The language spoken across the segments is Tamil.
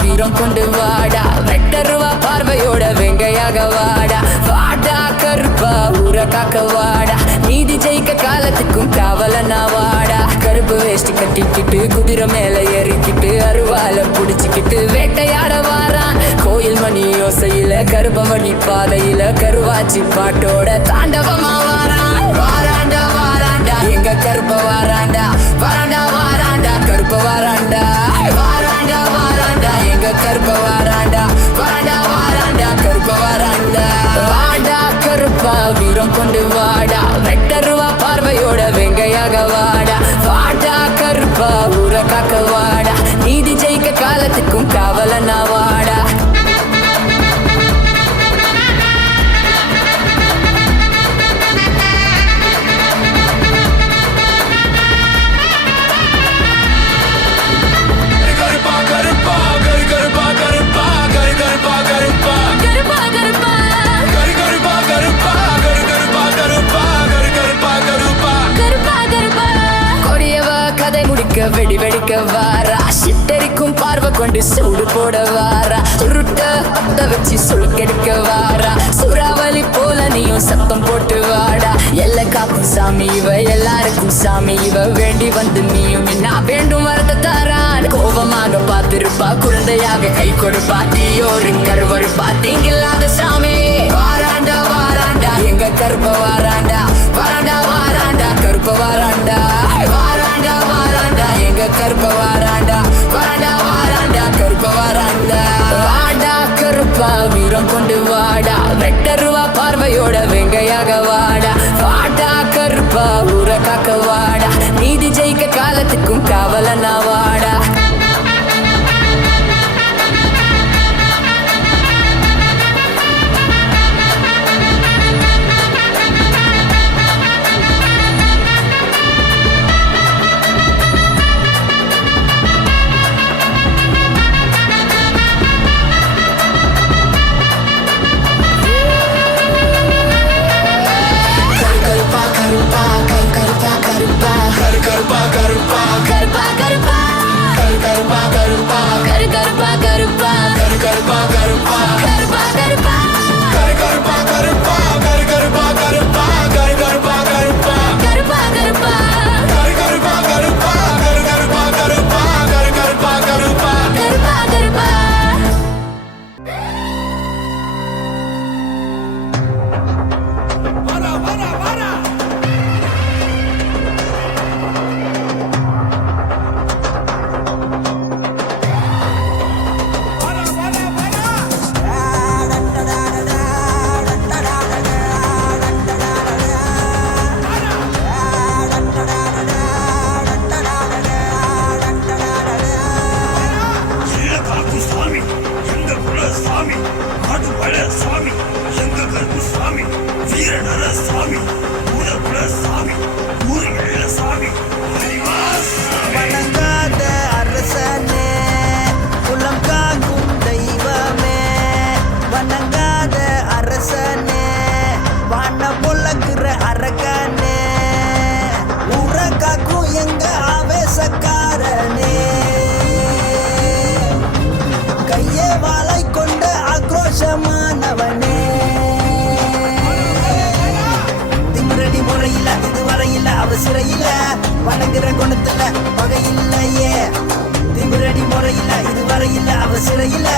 வீரம் கொண்டு வாடா, வெட்டருவா பார்வையோட வெங்கையாக வாடா. வாடா கருப்பா ஊர காக்க வாடா, நீதி ஜெயிக்க காலத்துக்கும் காவலனா வாடா. கருப்பு வேஷ்டி கட்டிக்கிட்டு குதிரை மேல ஏறிக்கிட்டு அருவால புடிச்சுக்கிட்டு வேட்டையாட வாரான். கோயில் மணி யோசையில கருப்பமணி பாதையில கருவாச்சி பாட்டோட தாண்டவமா வாரான். வாராண்டா வாராண்டா எங்க கருப்ப வாராண்டா, வாராண்டா வாராண்டா கருப்ப வாராண்டா. வாராண்டா வாராண்டா எங்க கருப்ப வாராண்டா, வாராண்டா வாராண்டா கருப்ப வாராண்டா. வாடா கருப்பா வீரம் கொண்டு வாடா, வெட்டருவா பார்வையோட வெங்கையாக வாடா. வாடா கருப்பா ஊர காக்க வாடா, நீதி ஜெயிக்க காலத்துக்கும் காவலனா வாடா. வெடி வெடிக்க வாரா, சிட்டரிக்கும் பார்வை கொண்டு சூடு போட வாரா. சுருட்ட பத்த வச்சு சுழுக்கெடுக்க வாரா, சூறாவளி போல நீயும் சத்தம் போட்டு வாடா. எல்லை காக்கும் சாமி இவ, எல்லாருக்கும் சாமி இவ. வேண்டி வந்து நீயும் நான் வேண்டும் வரத தாரான். கோபமாக பார்த்திருப்பா, குழந்தையாக கை கொடுப்பா. தீயோரு கருவறுப்பா, தீங்கில்லாத சாமி. வாராண்டா வாராண்டா எங்க கருப்ப வாராண்டா, வாராண்டா வாராண்டா கருப்ப வாராண்டா. வாராண்டா வாராண்டா எங்க கருப்ப வாராண்டா, வாராண்டா வாராண்டா கருப்ப வாராண்டா. வாடா கருப்பா வீரம் கொண்டு வாடா, வெட்டருவா பார்வையோட வெங்கையாக வாடா. வாடா கருப்பா ஊர காக்க வாடா, நீதி ஜெயிக்க காலத்துக்கும் காவலனா வாடா. சிறையில வணங்குற குணத்துல வகையில்லையே. திமிரடி முறையில இதுவரையில அவ சிறையில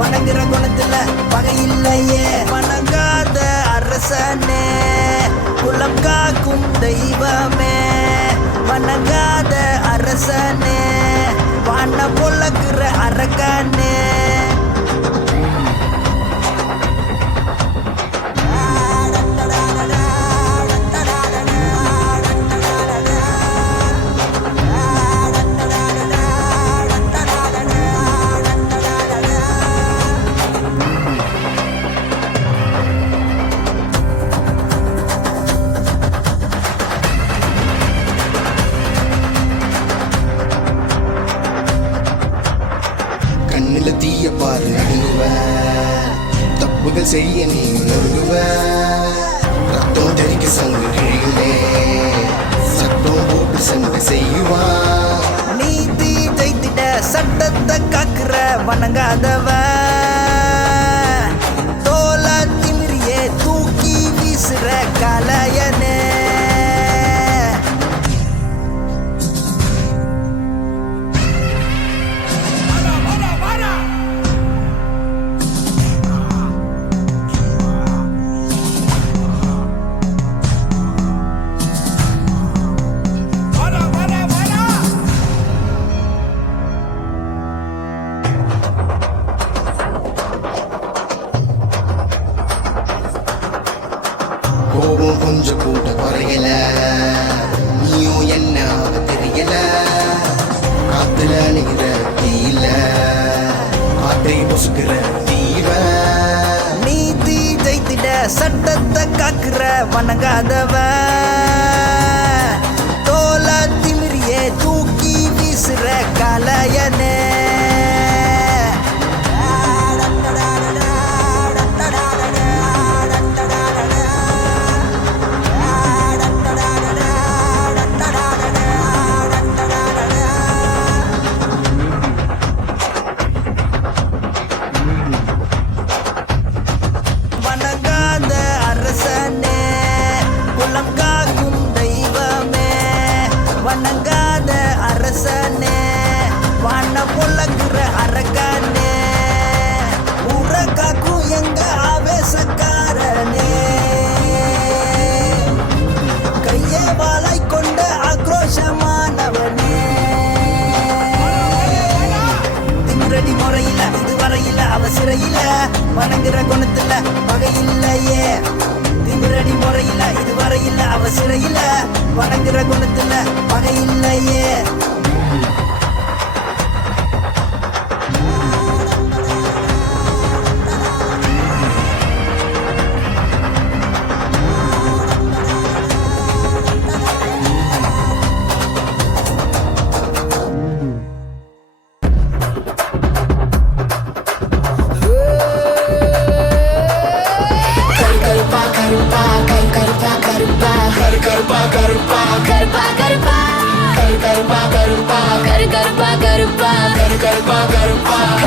வணங்குற குணத்துல வகையில்லையே. வணங்காத அரசனே, குலம் காக்கும் தெய்வமே. வணங்காத அரசனே, வான பொழக்குற அரக்கனே. தவறுகள் செய்ய நீ உணர்வுவ ரத்தம் தெரிக்க சங்கு கிழியுமே சத்தம் போட்டு சண்டை செய்யுவா நீதி ஜெயித்திட சட்டத்தை காக்குற வணங்காதவ தோல திமிரியே தூக்கி வீசுற கலையனே கோபம் கொஞ்சம் கூட குறையல நீயும் என்ன தெரியல காத்துல நிகிற தீயில காற்றை பொசுக்கிற தீவ நீதி ஜெயித்திட சட்டத்தை காக்குற வணங்காதவ தோல திமிரியே தூக்கி வீசுற கலையனே வணங்காத அரசனே குலம் காக்கும் தெய்வமே வணங்காத அரசனே வான புலங்குற அரக்கனே உற காக்கும் எங்க ஆவேசக்காரனே கையே வாளை கொண்ட ஆக்ரோஷமானவனே திமிரடி முறையில இதுவரையில அவசிரையில வணங்குற குணத்துல வகையில்லையே திமிரடி முறையில இதுவரையில அவசிரையில வணங்குற குணத்துல வகையில்லையே கருப்பா கருப்பா கருப்பா கருப்பா கருப்பா கருப்பா கருப்பா கருப்பா கருப்பா கருப்பா கருப்பா கருப்பா கருப்பா கருப்பா